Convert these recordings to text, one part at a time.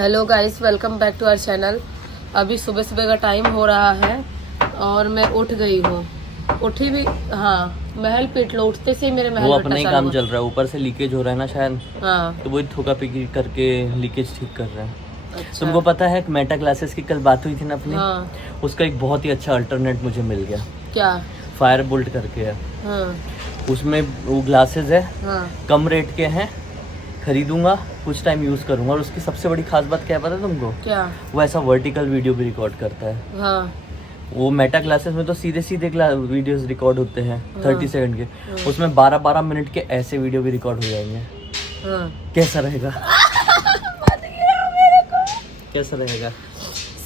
Hello guys, welcome back to our channel. अभी सुबह सुबह का टाइम हो रहा है और मैं उठ गई हूँ। उठी भी, हाँ, महल पीट लो। उठते से ही मेरे महल वो पीटना अपना ही चालू काम हुआ। चल रहा है, ऊपर से लीकेज हो रहा है ना शायद, हाँ, तो वही ठोका पिकी करके लीकेज ठीक कर रहे हैं। अच्छा। तुमको पता है मेटा क्लासेस की कल बात हुई थी ना अपनी, हाँ, उसका एक बहुत ही अच्छा अल्टरनेट मुझे मिल गया। क्या? फायर बोल्ट करके है, हाँ, उसमें वो ग्लासेस है, हाँ, कम रेट के हैं, खरीदूंगा, कुछ टाइम यूज़ करूंगा। और उसकी सबसे बड़ी खास बात क्या है पता है तुमको? क्या? वो ऐसा वर्टिकल वीडियो भी रिकॉर्ड करता है। हाँ, वो मेटा क्लासेस में तो सीधे सीधे वीडियोस रिकॉर्ड होते हैं हाँ, 30 सेकंड के, उसमें 12-12 मिनट के ऐसे वीडियो भी रिकॉर्ड हो जाएंगे। हाँ। कैसा रहेगा? कैसा रहेगा?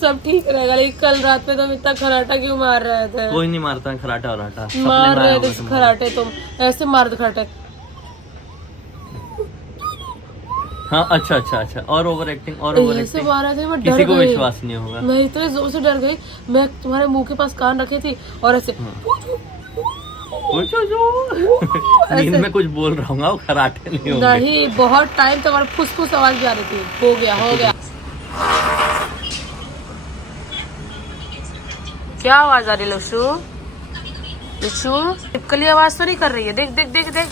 सब ठीक रहेगा, लेकिन कल रात में तुम इतना खराटा क्यों मार रहे थे? कोई नहीं मारता खराटा वराटा, सपने मार में आया रहे होगा थे तुम्हारे। खराटे, तुम ऐसे मार दो खराटे। हाँ, अच्छा अच्छा अच्छा, और ओवर एक्टिंग, और ओवर ऐसे एक्टिंग, मारा था, मैं डर किसी को गई। विश्वास नहीं होगा। मैं इतने जोर से डर गई, मैं तुम्हारे मुंह के पास कान रखी थी और ऐसे नींद में कुछ बोल रहा हूँ, वो खराटे नहीं होंगे। नहीं, बहुत टाइम तक और फुस आवाज भी आ रही थी। हो गया, हो गया। क्या आवाज आ रही है लुसू? लुसू छिपकली आवाज तो नहीं कर रही है? देख देख देख देख।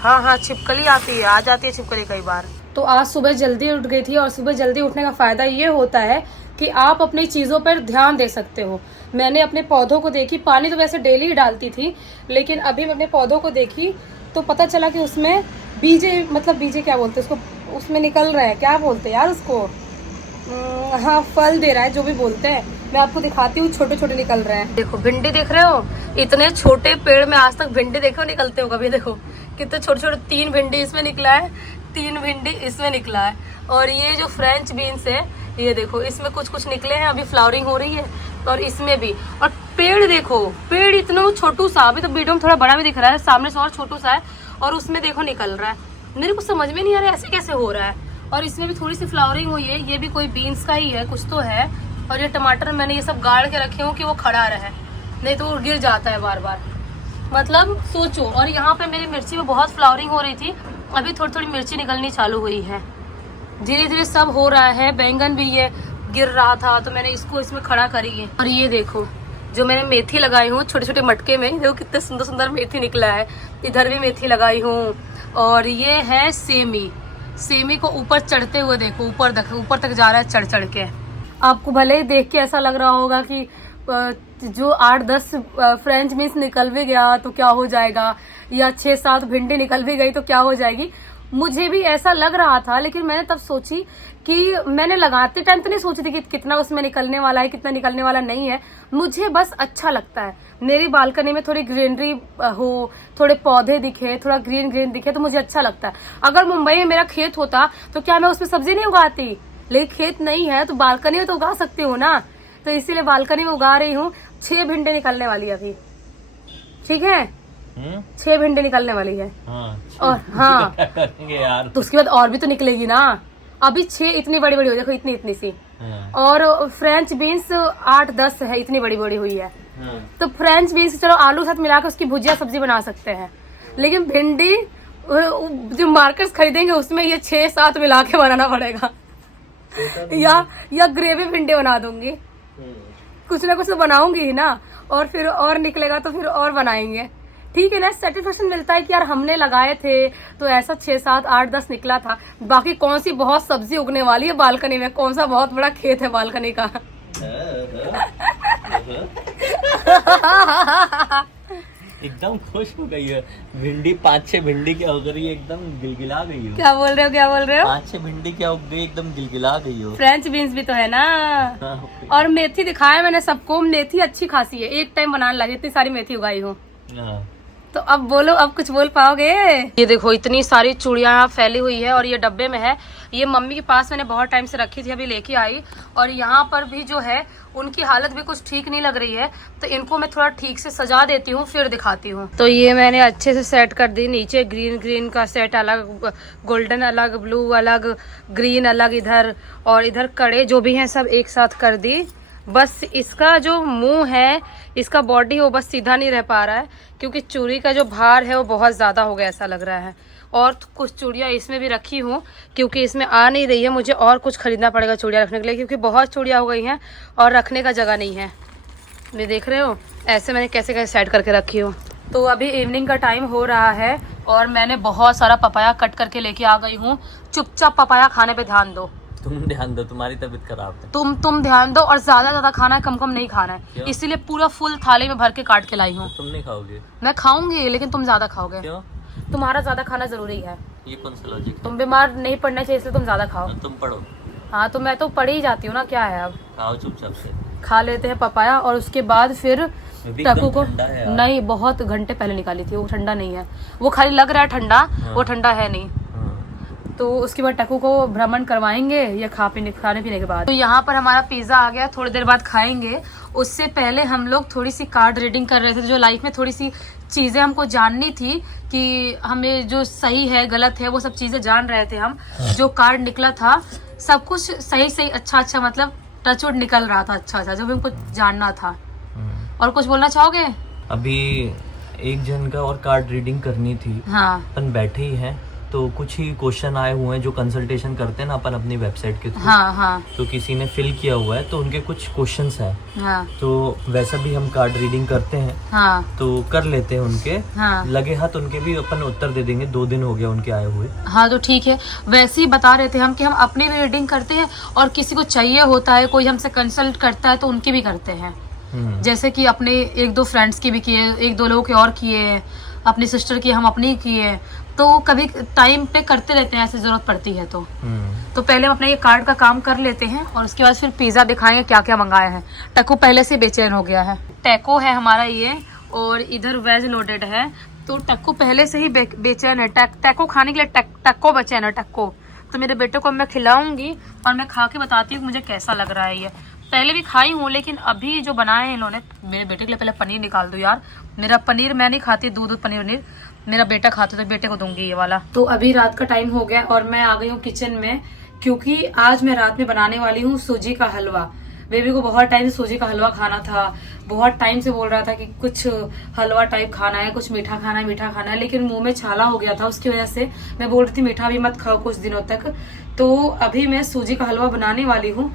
हाँ हाँ, छिपकली आती है, आ जाती है छिपकली कई बार। तो आज सुबह जल्दी उठ गई थी और सुबह जल्दी उठने का फायदा ये होता है कि आप अपनी चीजों पर ध्यान दे सकते हो। मैंने अपने पौधों को देखी, पानी तो वैसे डेली ही डालती थी, लेकिन अभी मैं अपने पौधों को देखी तो पता चला कि उसमें बीजे, मतलब बीजे क्या बोलते हैं उसको, उसमें निकल रहा है, क्या बोलते हैं यार उसको, हाँ, फल दे रहा है, जो भी बोलते हैं। मैं आपको दिखाती हूँ, छोटे छोटे निकल रहे हैं। देखो भिंडी देख रहे हो? इतने छोटे पेड़ में आज तक भिंडी देखो निकलते हो कभी? देखो कितने छोटे छोटे, 3 भिंडी इसमें निकला है, 3 भिंडी इसमें निकला है। और ये जो फ्रेंच बीन्स है, ये देखो इसमें कुछ कुछ निकले हैं, अभी फ्लावरिंग हो रही है। और इसमें भी, और पेड़ देखो, पेड़ इतना छोटू सा, अभी तो वीडियो में थोड़ा बड़ा भी दिख रहा है, सामने से और छोटू सा है, और उसमें देखो निकल रहा है। मेरे को समझ में नहीं आ रहा है ऐसे कैसे हो रहा है। और इसमें भी थोड़ी सी फ्लावरिंग हुई है, ये भी कोई बीन्स का ही है, कुछ तो है। और ये टमाटर मैंने ये सब गाड़ के रखे हूँ कि वो खड़ा रहे, नहीं तो वो गिर जाता है बार बार। मतलब सोचो। और यहाँ पे मेरी मिर्ची में बहुत फ्लावरिंग हो रही थी, अभी थोड़ी थोड़ी मिर्ची निकलनी चालू हुई है। धीरे धीरे सब हो रहा है। बैंगन भी ये गिर रहा था तो मैंने इसको इसमें खड़ा करी है। और ये देखो जो मैंने मेथी लगाई हूँ छोटे छोटे मटके में, देखो कितने सुंदर सुंदर मेथी निकला है। इधर भी मेथी लगाई हूँ। और ये है सेमी, सेमी को ऊपर चढ़ते हुए देखो, ऊपर देखो, ऊपर तक जा रहा है चढ़ चढ़ के। आपको भले ही देख के ऐसा लग रहा होगा कि जो 8-10 फ्रेंच बीन्स निकल भी गया तो क्या हो जाएगा, या 6-7 भिंडी निकल भी गई तो क्या हो जाएगी। मुझे भी ऐसा लग रहा था, लेकिन मैंने तब सोची कि मैंने लगाते टाइम तो नहीं सोची थी कि कितना उसमें निकलने वाला है, कितना निकलने वाला नहीं है। मुझे बस अच्छा लगता है मेरी बालकनी में थोड़ी ग्रीनरी हो, थोड़े पौधे दिखे, थोड़ा ग्रीन ग्रीन दिखे तो मुझे अच्छा लगता है। अगर मुंबई में मेरा खेत होता तो क्या मैं उसमें सब्जी नहीं उगाती? लेकिन खेत नहीं है तो बालकनी में तो उगा सकती हूँ ना, तो इसीलिए बालकनी में उगा रही हूँ। 6 भिंडी निकलने वाली है अभी, ठीक है? 6 भिंडी निकलने वाली है। और हाँ, यार तो उसके बाद और भी तो निकलेगी ना। अभी 6 इतनी बड़ी बड़ी हो, देखो इतनी इतनी सी। और फ्रेंच बीन्स 8-10 है, इतनी बड़ी बड़ी हुई है। तो फ्रेंच बीन्स चलो आलू साथ मिलाकर उसकी भुजिया सब्जी बना सकते हैं, लेकिन भिंडी जो मार्केट्स खरीदेंगे उसमें ये 6-7 मिला के बनाना पड़ेगा। या ग्रेवी भिंडी बना दूंगी, कुछ ना कुछ तो बनाऊंगी ही ना। और फिर और निकलेगा तो फिर और बनाएंगे, ठीक है ना। सेटिस्फेक्शन मिलता है कि यार हमने लगाए थे तो ऐसा 6-7-8-10 निकला था। बाकी कौन सी बहुत सब्जी उगने वाली है बालकनी में, कौन सा बहुत बड़ा खेत है बालकनी का। एकदम खुश हो गई है। भिंडी 5-6 भिंडी क्या हो गई, एकदम गिलगिला गई हो। क्या बोल रहे हो, क्या बोल रहे हो? 5-6 भिंडी क्या हो गई, एकदम गिलगिला गई हो। फ्रेंच बीन्स भी तो है ना। और मेथी दिखाया मैंने सबको, मेथी अच्छी खासी है, एक टाइम बनाने लगे, इतनी सारी मेथी उगाई हो। तो अब बोलो, अब कुछ बोल पाओगे? ये देखो इतनी सारी चूड़ियां फैली हुई है और ये डब्बे में है। ये मम्मी के पास मैंने बहुत टाइम से रखी थी, अभी लेके आई। और यहाँ पर भी जो है उनकी हालत भी कुछ ठीक नहीं लग रही है, तो इनको मैं थोड़ा ठीक से सजा देती हूँ फिर दिखाती हूँ। तो ये मैंने अच्छे से सेट कर दी। नीचे ग्रीन ग्रीन का सेट अलग, गोल्डन अलग, ब्लू अलग, ग्रीन अलग इधर, और इधर कड़े जो भी हैं सब एक साथ कर दी। बस इसका जो मुंह है, इसका बॉडी वो बस सीधा नहीं रह पा रहा है, क्योंकि चूड़ी का जो भार है वो बहुत ज़्यादा हो गया ऐसा लग रहा है। और कुछ चूड़ियाँ इसमें भी रखी हूँ, क्योंकि इसमें आ नहीं रही है, मुझे और कुछ खरीदना पड़ेगा चूड़ियाँ रखने के लिए, क्योंकि बहुत चूड़ियाँ हो गई हैं और रखने का जगह नहीं है। ये देख रहे हो ऐसे मैंने कैसे कैसे सेट करके रखी हूँ। तो अभी इवनिंग का टाइम हो रहा है और मैंने बहुत सारा पपाया कट करके लेके आ गई हूँ। चुपचाप पपाया खाने पे ध्यान दो। तुम ध्यान दो, तुम्हारी तबीयत खराब है। तुम ध्यान दो, और ज्यादा खाना है, कम नहीं खाना है, इसीलिए पूरा फुल थाली में भर के काट के लाई हूँ। तो तुम नहीं खाओगे? मैं खाऊंगी, लेकिन तुम ज्यादा खाओगे। क्यों? तुम्हारा ज्यादा खाना जरूरी है। ये कौन सा लॉजिक है? तुम बीमार नहीं पड़ना चाहिए, इसलिए तुम ज्यादा खाओ। तुम पढ़ो। हाँ तो मैं तो पढ़ ही जाती हूँ ना, क्या है अब। खाओ चुपचाप से। खा लेते हैं पपाया और उसके बाद फिर टकू को नहीं, बहुत घंटे पहले निकाली थी, वो ठंडा नहीं है, वो खाली लग रहा है ठंडा। हाँ। वो ठंडा है नहीं। हाँ। तो उसके बाद टकू को भ्रमण करवाएंगे या खाने पीने के बाद। तो यहाँ पर हमारा पिज्जा आ गया, थोड़ी देर बाद खाएंगे। उससे पहले हम लोग थोड़ी सी कार्ड रीडिंग कर रहे थे, जो लाइफ में थोड़ी सी चीजें हमको जाननी थी कि हमें जो सही है गलत है वो सब चीजें जान रहे थे हम। जो कार्ड निकला था सब कुछ सही अच्छा, मतलब टचवुड निकल रहा था अच्छा, जो हमको जानना था। और कुछ बोलना चाहोगे? अभी एक जन का और कार्ड रीडिंग करनी थी। हाँ। अपन बैठे ही हैं, तो कुछ ही क्वेश्चन आए हुए हैं जो कंसल्टेशन करते हैं ना अपन अपनी वेबसाइट के थ्रू। हाँ। तो किसी ने फिल किया हुआ है, तो उनके कुछ क्वेश्चंस हैं। हाँ। तो वैसा भी हम कार्ड रीडिंग करते हैं। हाँ। तो कर लेते हैं उनके। हाँ। लगे हाथ उनके भी अपन उत्तर दे देंगे, 2 दिन हो गया उनके आए हुए। हाँ तो ठीक है, वैसे ही बता रहे थे हम कि हम अपनी भी रीडिंग करते हैं और किसी को चाहिए होता है, कोई हमसे कंसल्ट करता है तो उनकी भी करते हैं। जैसे कि अपने 1-2 फ्रेंड्स की भी किए, 1-2 लोगों के और किए, अपनी सिस्टर की, हम अपनी किए। तो कभी टाइम पे करते रहते हैं, ऐसे जरूरत पड़ती है तो पहले हम अपने ये कार्ड का काम कर लेते हैं और उसके बाद फिर पिज्जा दिखाएंगे क्या क्या मंगाया है। टैको पहले से बेचैन हो गया है। टैको है हमारा ये, और इधर वेज लोडेड है। तो टक्को पहले से ही बेचैन है, टैको खाने के लिए टक्को बेचैन है टक्को। तो मेरे बेटे को मैं खिलाऊंगी और मैं खा के बताती हूँ मुझे कैसा लग रहा है। ये पहले भी खाई हूँ, लेकिन अभी जो बनाए हैं इन्होंने, मेरे बेटे के लिए पहले पनीर निकाल दो यार। मेरा पनीर मैं नहीं खाती, दूध पनीर मेरा बेटा खाता, तो बेटे को दूंगी ये वाला। तो अभी रात का टाइम हो गया और मैं आ गई हूँ किचन में, क्योंकि आज मैं रात में बनाने वाली हूँ सूजी का हलवा। बेबी को बहुत टाइम से सूजी का हलवा खाना था, बहुत टाइम से बोल रहा था कि कुछ हलवा टाइप खाना है, कुछ मीठा खाना है, लेकिन मुंह में छाला हो गया था, उसकी वजह से मैं बोल रही थी मीठा भी मत खाओ कुछ दिनों तक। तो अभी मैं सूजी का हलवा बनाने वाली हूँ।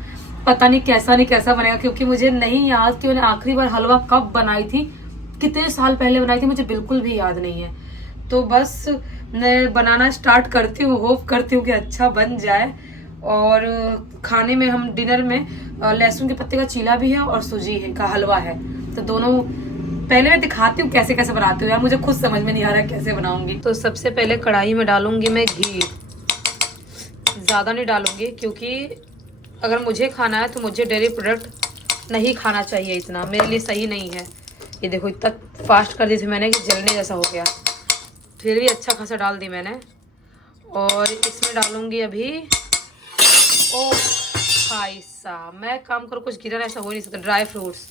पता नहीं कैसा बनेगा, क्योंकि मुझे नहीं याद कि मैंने आखिरी बार हलवा कब बनाई थी, कितने साल पहले बनाई थी, मुझे बिल्कुल भी याद नहीं है। तो बस मैं बनाना स्टार्ट करती हूँ, होप करती हूँ कि अच्छा बन जाए। और खाने में हम डिनर में लहसुन के पत्ते का चीला भी है और सूजी का हलवा है। तो दोनों पहले मैं दिखाती हूँ कैसे बनाती हूँ यार, मुझे खुद समझ में नहीं आ रहा है कैसे बनाऊंगी। तो सबसे पहले कढ़ाई में डालूंगी मैं घी, ज्यादा नहीं डालूंगी, क्योंकि अगर मुझे खाना है तो मुझे डेयरी प्रोडक्ट नहीं खाना चाहिए, इतना मेरे लिए सही नहीं है। ये देखो इतना फास्ट कर दी थी मैंने कि जलने जैसा हो गया, फिर भी अच्छा खासा डाल दी मैंने। और इसमें डालूंगी अभी, ओ भाई साहब मैं काम करूँ कुछ गिरा ऐसा हो नहीं सकता, ड्राई फ्रूट्स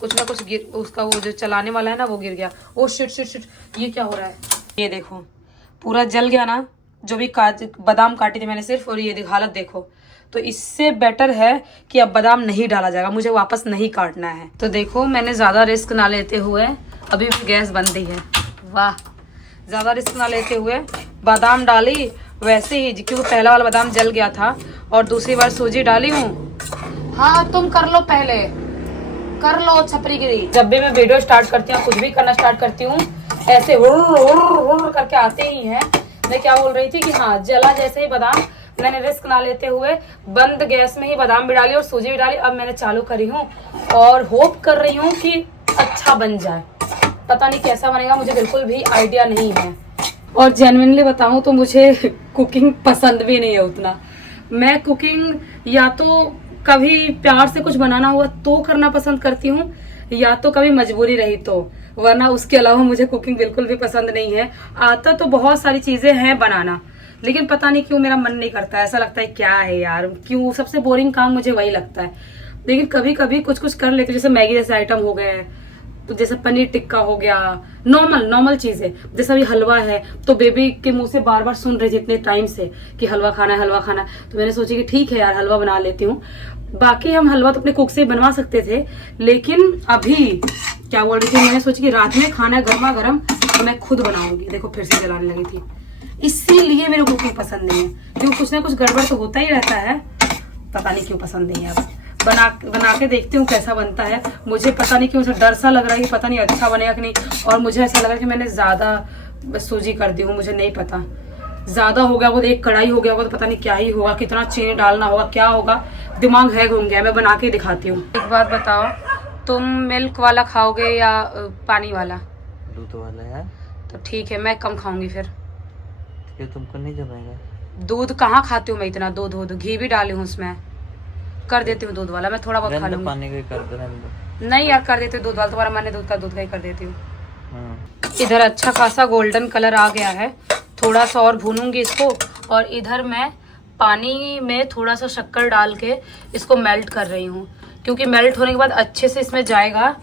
कुछ ना कुछ गिर, उसका वो जो चलाने वाला है ना वो गिर गया। ओ शिट ये क्या हो रहा है? ये देखो पूरा जल गया ना, जो भी बादाम काटी थी मैंने सिर्फ, और ये हालत देखो। तो इससे बेटर है कि अब बादाम नहीं डाला जाएगा, मुझे वापस नहीं काटना है। तो देखो मैंने ज्यादा रिस्क ना लेते हुए, अभी भी गैस बंद ही है, वाह, ज्यादा रिस्क ना लेते हुए बादाम डाली वैसे ही, क्योंकि पहला वाला बादाम जल गया था, और दूसरी बार सूजी डाली हूँ। हाँ तुम कर लो, पहले कर लो छपरीगिरी। जब भी मैं वीडियो स्टार्ट करती हूँ, कुछ भी करना स्टार्ट करती हूँ, ऐसे हुर करके आते ही हैं। मैं क्या बोल रही थी कि हाँ जला जैसे ही बादाम, मैंने रिस्क ना लेते हुए बंद गैस में ही बादाम भी डाली और सूजी भी डाली। अब मैंने चालू करी हूँ और होप कर रही हूँ कि अच्छा बन जाए। पता नहीं कैसा बनेगा, मुझे बिल्कुल भी आइडिया नहीं है। और जेन्युइनली बताऊँ तो मुझे कुकिंग पसंद भी नहीं है उतना। मैं कुकिंग या तो कभी प्यार से कुछ बनाना हुआ तो करना पसंद करती हूँ, या तो कभी मजबूरी रही तो, वरना उसके अलावा मुझे कुकिंग बिल्कुल भी पसंद नहीं है। आता तो बहुत सारी चीजें हैं बनाना, लेकिन पता नहीं क्यों मेरा मन नहीं करता। ऐसा लगता है क्या है यार, क्यों, सबसे बोरिंग काम मुझे वही लगता है। लेकिन कभी कभी कुछ कर लेते, जैसे मैगी जैसे आइटम हो गए, तो जैसे पनीर टिक्का हो गया, नॉर्मल चीजें। जैसे अभी हलवा है, तो बेबी के मुंह से बार बार सुन रही थी इतने टाइम से कि हलवा खाना है, तो मैंने सोची कि ठीक है यार हलवा बना लेती हूँ। बाकी हम हलवा तो अपने कुक से बनवा सकते थे, लेकिन अभी क्या बोल रही थी, मैंने सोची कि रात में खाना गर्मा गर्म तो मैं खुद बनाऊंगी। देखो फिर से जलाने लगी थी। इसीलिए मेरे कुकिंग पसंद नहीं है, क्योंकि कुछ ना कुछ गड़बड़ तो होता ही रहता है। पता नहीं क्यों पसंद नहीं है। अब बना के देखती हूँ कैसा बनता है। मुझे पता नहीं क्यों मुझे डर सा लग रहा है कि पता नहीं अच्छा बनेगा कि नहीं। और मुझे ऐसा लग रहा है कि मैंने ज्यादा सूजी कर दी हूँ, मुझे नहीं पता। ज्यादा हो गया वो तो, एक कढ़ाई हो गया होगा तो पता नहीं क्या ही होगा, कितना चीनी डालना होगा, क्या होगा, दिमाग हैग हो गया। मैं बना के दिखाती हूँ। एक बात बताओ, तुम मिल्क वाला खाओगे या पानी वाला? दूध वाला है तो ठीक है, मैं कम खाऊंगी फिर। ये तुमको नहीं जमेगा। दूध कहाँ खाती हूँ मैं इतना, दूध घी भी डाली हूँ उसमें। कर देती हूँ दूध वाला, मैं थोड़ा बहुत खा लूंगी। पानी का कर दो। नहीं यार कर देती हूँ दूध वाला, तुम्हारा मन है दूध का ही कर देती हूँ। इधर अच्छा खासा गोल्डन कलर आ गया है, थोड़ा सा और भूनूंगी इसको। और इधर मैं पानी में थोड़ा सा शक्कर डाल के इसको मेल्ट कर रही हूँ, क्योंकि मेल्ट होने के बाद अच्छे से इसमें जाएगा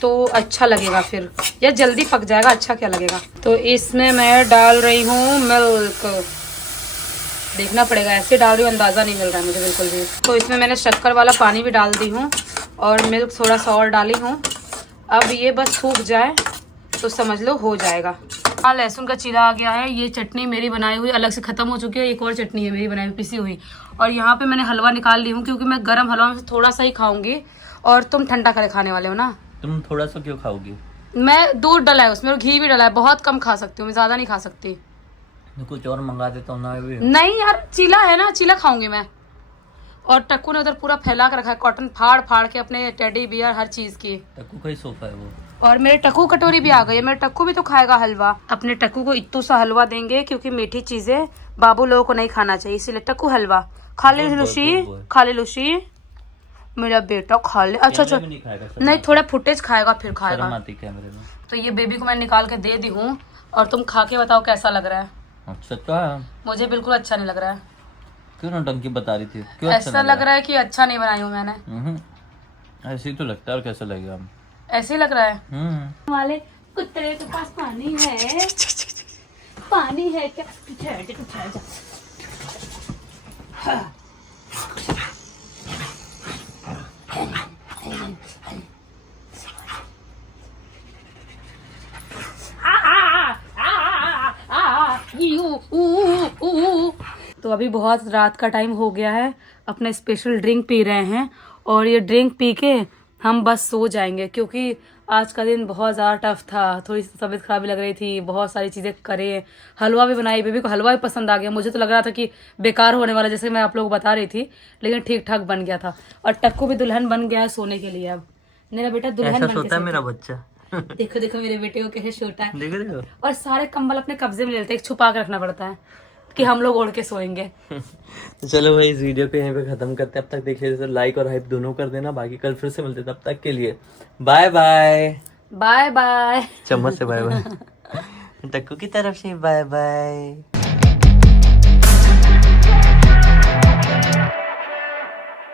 तो अच्छा लगेगा फिर, या जल्दी पक जाएगा, अच्छा क्या लगेगा। तो इसमें मैं डाल रही हूँ मिल्क। देखना पड़ेगा, ऐसे डाल रही हूँ अंदाज़ा नहीं मिल रहा है मुझे बिल्कुल भी। तो इसमें मैंने शक्कर वाला पानी भी डाल दी हूँ और मिल्क थोड़ा सा और डाली हूँ। अब ये बस सूख जाए तो समझ लो हो जाएगा। हाँ, लहसुन का चीरा आ गया है। ये चटनी मेरी बनाई हुई अलग से ख़त्म हो चुकी है, एक और चटनी है मेरी बनाई हुई पिसी हुई। और यहाँ पे मैंने हलवा निकाल ली हूँ, क्योंकि मैं गर्म हलवा में से थोड़ा सा ही खाऊंगी और तुम ठंडा करे खाने वाले हो ना। तुम थोड़ा सा क्यों खाओगी? मैं दूध डला है उसमें और घी भी डला है, बहुत कम खा सकती हूँ मैं, ज़्यादा नहीं खा सकती। कुछ और मंगा देता हूँ ना। भी नहीं यार, चीला है ना, चीला खाऊंगी मैं। और टक्कू ने उधर पूरा फैला कर रखा है कॉटन, फाड़ फाड़ के अपने टेडी बियर हर चीज की। टक्कू का ही सोफा है वो। और मेरे टक्कू कटोरी भी आ गई है, मेरे टक्कू भी तो खाएगा हलवा। अपने टक्कू को इत्तू सा हलवा देंगे, क्योंकि मीठी चीजें बाबू लोगों को नहीं खाना चाहिए, इसीलिए टक्कू हलवा खा ले लुशी, खा ले लुशी, मेरा बेटा खा ले। अच्छा अच्छा नहीं, थोड़ा फुटेज खाएगा फिर खाएगा। तो ये बेबी को मैं निकाल के दे दी हूँ, और तुम खा के बताओ कैसा लग रहा है। अच्छा तो है, मुझे बिल्कुल अच्छा नहीं लग रहा है। क्यों नौटंकी बता रही थी? क्यों ऐसा अच्छा लग रहा है कि अच्छा नहीं बनाई हूँ मैंने। ऐसे ही तो लगता है, और कैसा लगेगा? ऐसे ही लग रहा है। वाले कुत्ते के पास पानी है, पानी है क्या? तो अभी बहुत रात का टाइम हो गया है, अपना स्पेशल ड्रिंक पी रहे हैं, और ये ड्रिंक पी के हम बस सो जाएंगे, क्योंकि आज का दिन बहुत ज़्यादा टफ था। थोड़ी सी तबीयत खराब भी लग रही थी, बहुत सारी चीज़ें करे, हलवा भी बनाई, बेबी को हलवा भी पसंद आ गया। मुझे तो लग रहा था कि बेकार होने वाला, जैसे मैं आप लोगों को बता रही थी, लेकिन ठीक ठाक बन गया था। और टक्कू भी दुल्हन बन गया है सोने के लिए। अब मेरा बेटा दुल्हन बन के मेरा बच्चा देखो देखो मेरे बेटे को कैसे सोता है, देख रहे हो? और सारे कंबल अपने कब्जे में ले लेते हैं, छुपा के रखना पड़ता है कि हम लोग ओढ़ के सोएंगे। तो चलो भाई, इस वीडियो को यहीं पे खत्म करते हैं। अब तक देख लेते तो लाइक और हाइप दोनों कर देना, बाकी कल फिर से मिलते, तब तक के लिए बाय बाय। बाय बाय, चम्मच से बाय बाय। टक्कू की तरफ से बाय बाय।